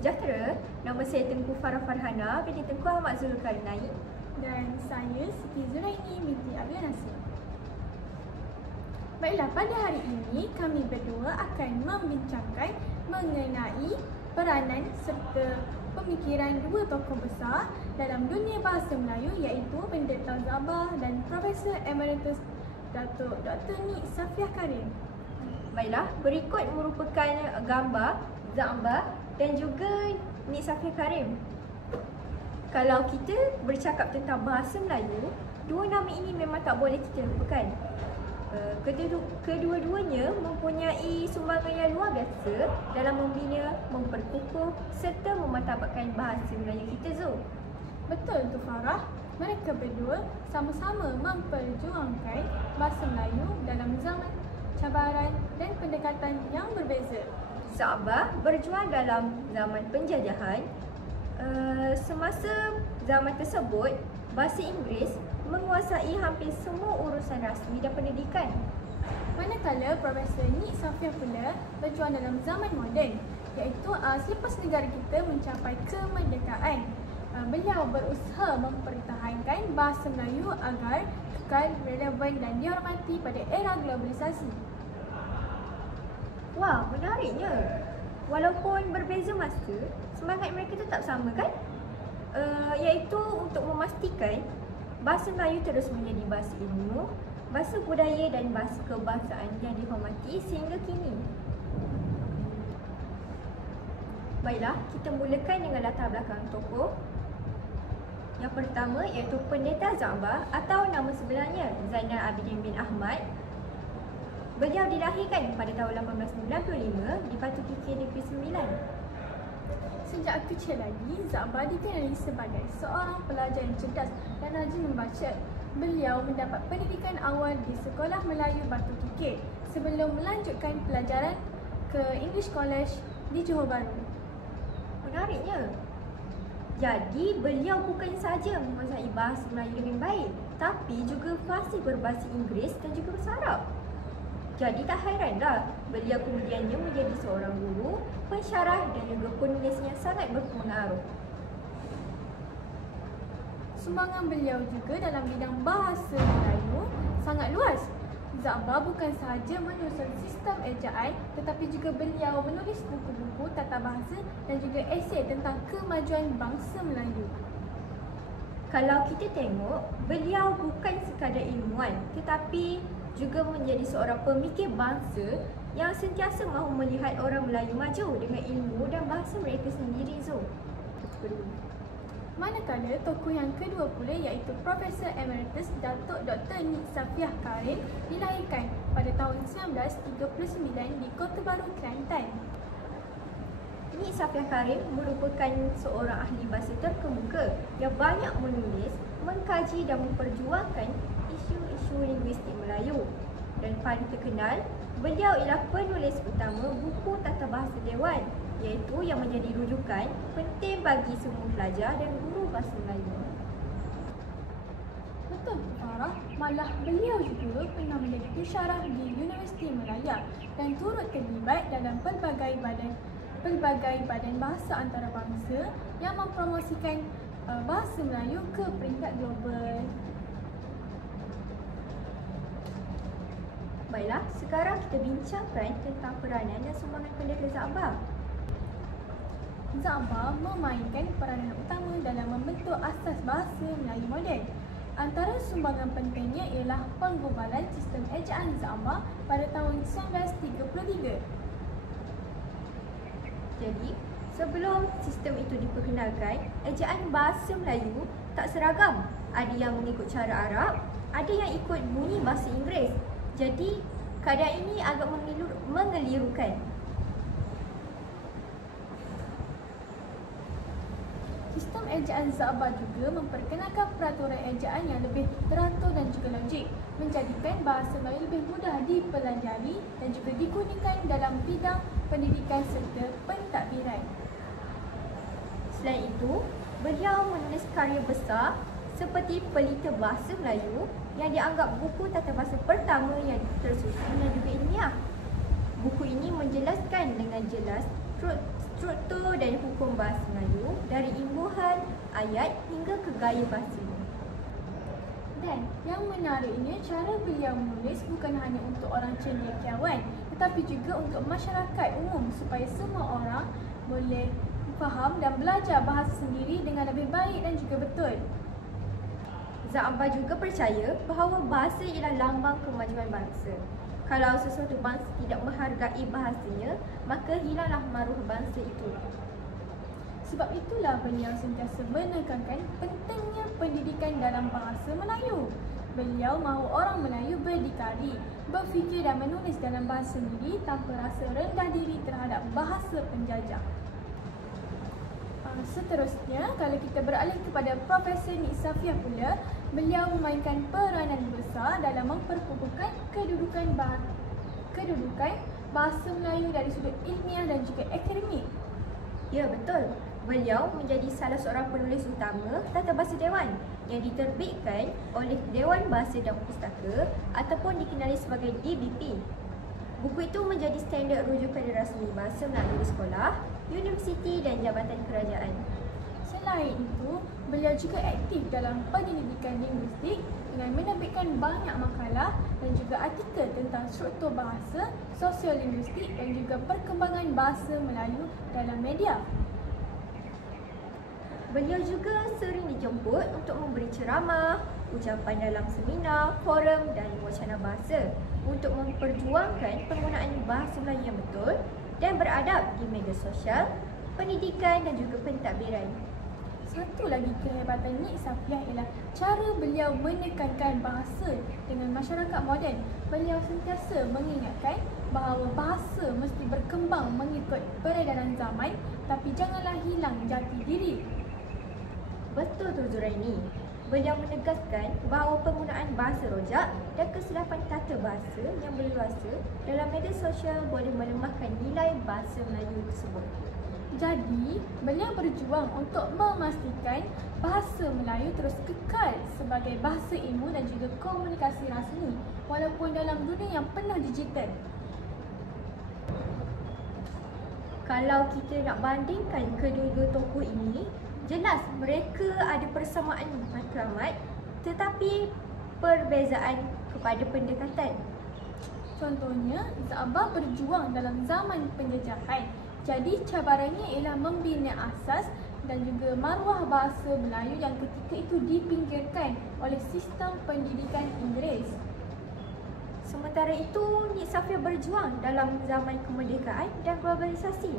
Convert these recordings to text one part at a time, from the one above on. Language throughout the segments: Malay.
sejahtera. Nama saya Tengku Farah Farhana binti Tengku Ahmad Zulkarnain. Dan saya Siti Zuraini binti Abdul Nasir. Baiklah, pada hari ini kami berdua akan membincangkan mengenai peranan serta pemikiran dua tokoh besar dalam dunia bahasa Melayu, iaitu Pendeta Za'bah dan Profesor Emeritus Datuk Dr. Nik Safiah Karim. Baiklah, berikut merupakan gambar Za'bah dan juga Nik Safiah Karim. Kalau kita bercakap tentang bahasa Melayu, dua nama ini memang tak boleh kita lupakan. Kedua-duanya mempunyai sumbangan yang luar biasa dalam membina, memperkukuh serta memartabatkan bahasa Melayu kita, Zul. Betul tu Farah, mereka berdua sama-sama memperjuangkan bahasa Melayu dalam zaman cabaran dan pendekatan yang berbeza. Za'bah berjuang dalam zaman penjajahan. Semasa zaman tersebut, bahasa Inggeris menguasai hampir semua urusan rasmi dan pendidikan. Manakala Profesor Nik Safiah pula berjuang dalam zaman moden, iaitu selepas negara kita mencapai kemerdekaan. Beliau berusaha mempertahankan bahasa Melayu agar kekal relevan dan dihormati pada era globalisasi. Wah, menariknya. Walaupun berbeza masa, semangat mereka tetap sama kan? Iaitu untuk memastikan bahasa Melayu terus menjadi bahasa ilmu, bahasa budaya dan bahasa kebangsaan yang dihormati sehingga kini. Baiklah, kita mulakan dengan latar belakang tokoh. Yang pertama iaitu Pendeta Za'bah atau nama sebenarnya Zainal Abidin bin Ahmad. Beliau dilahirkan pada tahun 1895 di Batu Kikir Negeri Sembilan. Sejak kecil lagi, Za'bah dikenali sebagai seorang pelajar yang cerdas dan rajin membaca. Beliau mendapat pendidikan awal di Sekolah Melayu Batu Kikir sebelum melanjutkan pelajaran ke English College di Johor Bahru. Menariknya. Jadi, beliau bukan saja menguasai bahasa Melayu dengan baik, tapi juga fasih berbahasa Inggeris dan juga bahasa Arab. Jadi tak hairanlah beliau kemudiannya menjadi seorang guru, pensyarah dan juga penulis yang sangat berpengaruh. Sumbangan beliau juga dalam bidang bahasa Melayu sangat luas. Za'bah bukan sahaja menyusun sistem ejaan, tetapi juga beliau menulis buku-buku tata bahasa dan juga esei tentang kemajuan bangsa Melayu. Kalau kita tengok, beliau bukan sekadar ilmuwan tetapi juga menjadi seorang pemikir bangsa yang sentiasa mahu melihat orang Melayu maju dengan ilmu dan bahasa mereka sendiri, Zul. Manakala tokoh yang kedua pula iaitu Profesor Emeritus Datuk Dr. Nik Safiah Karim dilahirkan pada tahun 1939 di Kota Baru, Kelantan. Nik Safiah Karim merupakan seorang ahli bahasa terkemuka yang banyak menulis, mengkaji dan memperjuangkan isu-isu linguistik Melayu. Dan paling terkenal, beliau ialah penulis utama buku Tata Bahasa Dewan, iaitu yang menjadi rujukan penting bagi semua pelajar dan guru bahasa Melayu. Betul Farah, malah beliau juga pernah menjadi pensyarah di Universiti Malaya dan turut terlibat dalam pelbagai badan bahasa antarabangsa yang mempromosikan bahasa Melayu ke peringkat global. Baiklah, sekarang kita bincangkan tentang peranan dan sumbangan Pendeta Za'bah. Za'bah memainkan peranan utama dalam membentuk asas bahasa Melayu moden. Antara sumbangan pentingnya ialah penggubalan sistem ejaan Za'bah pada tahun 1933. Jadi, sebelum sistem itu diperkenalkan, ejaan bahasa Melayu tak seragam. Ada yang mengikut cara Arab, ada yang ikut bunyi bahasa Inggeris. Jadi, keadaan ini agak mengelirukan. Sistem ejaan Za'bah juga memperkenalkan peraturan ejaan yang lebih teratur dan juga logik, menjadikan bahasa Melayu lebih mudah dipelajari dan juga digunakan dalam bidang pendidikan serta pentadbiran. Selain itu, beliau menulis karya besar seperti Pelita Bahasa Melayu yang dianggap buku tata bahasa pertama yang tersusun dan juga ilmiah. Buku ini menjelaskan dengan jelas struktur dan hukum bahasa Melayu dari imbuhan, ayat hingga ke gaya bahasanya. Dan yang menariknya, cara beliau menulis bukan hanya untuk orang cendekiawan tetapi juga untuk masyarakat umum supaya semua orang boleh faham dan belajar bahasa sendiri dengan lebih baik dan juga betul. Za'abah juga percaya bahawa bahasa ialah lambang kemajuan bangsa. Kalau sesuatu bangsa tidak menghargai bahasanya, maka hilanglah maruah bangsa itu. Sebab itulah beliau sentiasa menekankan pentingnya pendidikan dalam bahasa Melayu. Beliau mahu orang Melayu berdikari, berfikir dan menulis dalam bahasa sendiri tanpa rasa rendah diri terhadap bahasa penjajah. Seterusnya, kalau kita beralih kepada Profesor Nik Safiah pula, beliau memainkan peranan besar dalam memperkukuhkan kedudukan bahasa Melayu dari sudut ilmiah dan juga akademik. Ya, betul. Beliau menjadi salah seorang penulis utama Tata Bahasa Dewan yang diterbitkan oleh Dewan Bahasa dan Pustaka ataupun dikenali sebagai DBP. Buku itu menjadi standard rujukan rasmi bahasa Melayu di sekolah, universiti dan jabatan kerajaan. Selain itu, beliau juga aktif dalam penyelidikan linguistik dengan menerbitkan banyak makalah dan juga artikel tentang struktur bahasa, sosiolinguistik dan juga perkembangan bahasa Melayu dalam media. Beliau juga sering dijemput untuk memberi ceramah, ucapan dalam seminar, forum dan wacana bahasa untuk memperjuangkan penggunaan bahasa Melayu yang betul dan beradab di media sosial, pendidikan dan juga pentadbiran. Satu lagi kehebatan Nik Safiah ialah cara beliau menekankan bahasa dengan masyarakat moden. Beliau sentiasa mengingatkan bahawa bahasa mesti berkembang mengikut peredaran zaman tapi janganlah hilang jati diri. Betul tu Zuraini. Beliau menegaskan bahawa penggunaan bahasa rojak dan kesilapan tata bahasa yang berleluasa dalam media sosial boleh melemahkan nilai bahasa Melayu tersebut. Jadi, beliau berjuang untuk memastikan bahasa Melayu terus kekal sebagai bahasa ilmu dan juga komunikasi rasmi walaupun dalam dunia yang penuh digital. Kalau kita nak bandingkan kedua-dua tokoh ini, jelas mereka ada persamaan matlamat tetapi perbezaan kepada pendekatan. Contohnya, Za'abah berjuang dalam zaman penjajahan. Jadi cabarannya ialah membina asas dan juga maruah bahasa Melayu yang ketika itu dipinggirkan oleh sistem pendidikan Inggeris. Sementara itu, Nik Safiah berjuang dalam zaman kemerdekaan dan globalisasi.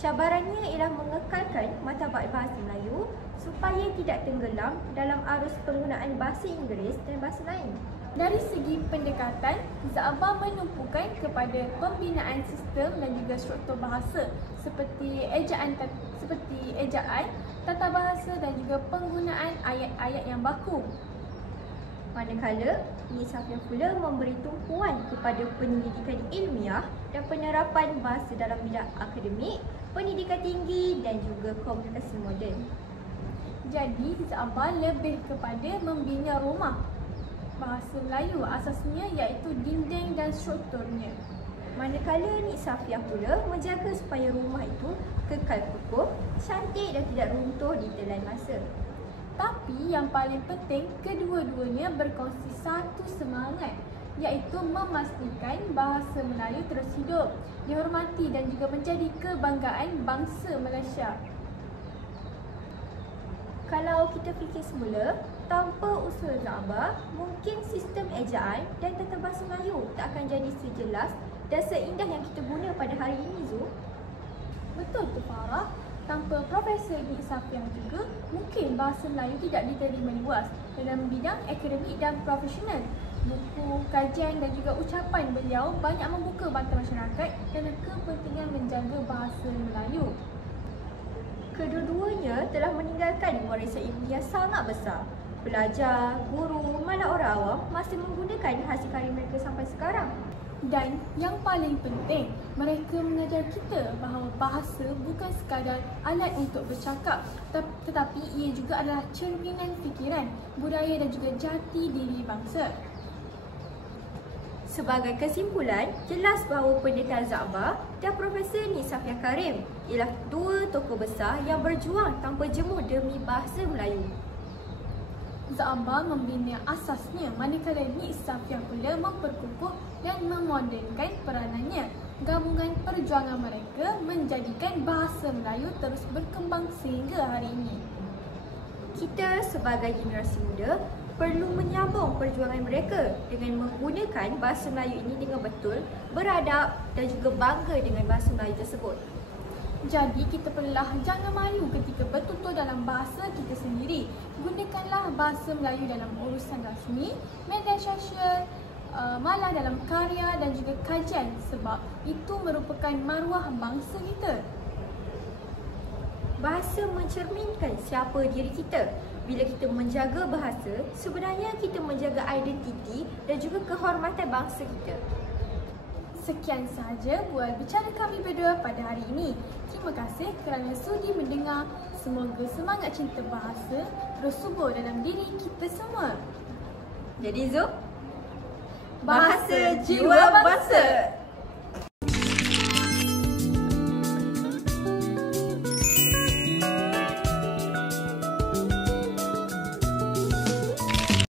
Cabarannya ialah mengekalkan martabat bahasa Melayu supaya tidak tenggelam dalam arus penggunaan bahasa Inggeris dan bahasa lain. Dari segi pendekatan, Za'abah menumpukan kepada pembinaan sistem dan juga struktur bahasa seperti ejaan, tata bahasa dan juga penggunaan ayat-ayat yang baku. Manakala, Nik Safiah pula memberi tumpuan kepada penyelidikan ilmiah dan penerapan bahasa dalam bidang akademik, pendidikan tinggi dan juga komunikasi moden. Jadi, Za'abah lebih kepada membina rumah bahasa Melayu asasnya iaitu dinding dan strukturnya. Manakala Nik Safiah pula menjaga supaya rumah itu kekal kukuh, cantik dan tidak runtuh di telan masa. Tapi yang paling penting, kedua-duanya berkongsi satu semangat iaitu memastikan bahasa Melayu terus hidup, dihormati dan juga menjadi kebanggaan bangsa Malaysia. Kalau kita fikir semula, tanpa usul Za'abah, mungkin sistem ejaan dan tata bahasa Melayu tak akan jadi sejelas dan seindah yang kita guna pada hari ini, Zu. Betul tu Farah. Tanpa Profesor Nik Safiah juga, mungkin bahasa Melayu tidak diterima luas dalam bidang akademik dan profesional. Buku, kajian dan juga ucapan beliau banyak membuka mata masyarakat dalam kepentingan menjaga bahasa Melayu. Kedua-duanya telah meninggalkan warisan ilmiah sangat besar. Pelajar, guru, malah orang awam masih menggunakan hasil karya mereka sampai sekarang. Dan yang paling penting, mereka mengajar kita bahawa bahasa bukan sekadar alat untuk bercakap, tetapi ia juga adalah cerminan fikiran, budaya dan juga jati diri bangsa. Sebagai kesimpulan, jelas bahawa Pendeta Za'bah dan Profesor Nik Safiah Karim ialah dua tokoh besar yang berjuang tanpa jemu demi bahasa Melayu. Za'bah membina asasnya, manakala Nik Safiah pula memperkukuh dan memodernkan peranannya. Gabungan perjuangan mereka menjadikan bahasa Melayu terus berkembang sehingga hari ini. Kita sebagai generasi muda perlu menyambung perjuangan mereka dengan menggunakan bahasa Melayu ini dengan betul, beradab dan juga bangga dengan bahasa Melayu tersebut. Jadi kita perlulah jangan malu ketika bertutur dalam bahasa kita sendiri. Gunakanlah bahasa Melayu dalam urusan rasmi, media sosial, malah dalam karya dan juga kajian, sebab itu merupakan maruah bangsa kita. Bahasa mencerminkan siapa diri kita. Bila kita menjaga bahasa, sebenarnya kita menjaga identiti dan juga kehormatan bangsa kita. Sekian sahaja bual bicara kami berdua pada hari ini. Terima kasih kerana sudi mendengar. Semoga semangat cinta bahasa terus subur dalam diri kita semua. Jadi Zul, Bahasa Jiwa Bangsa.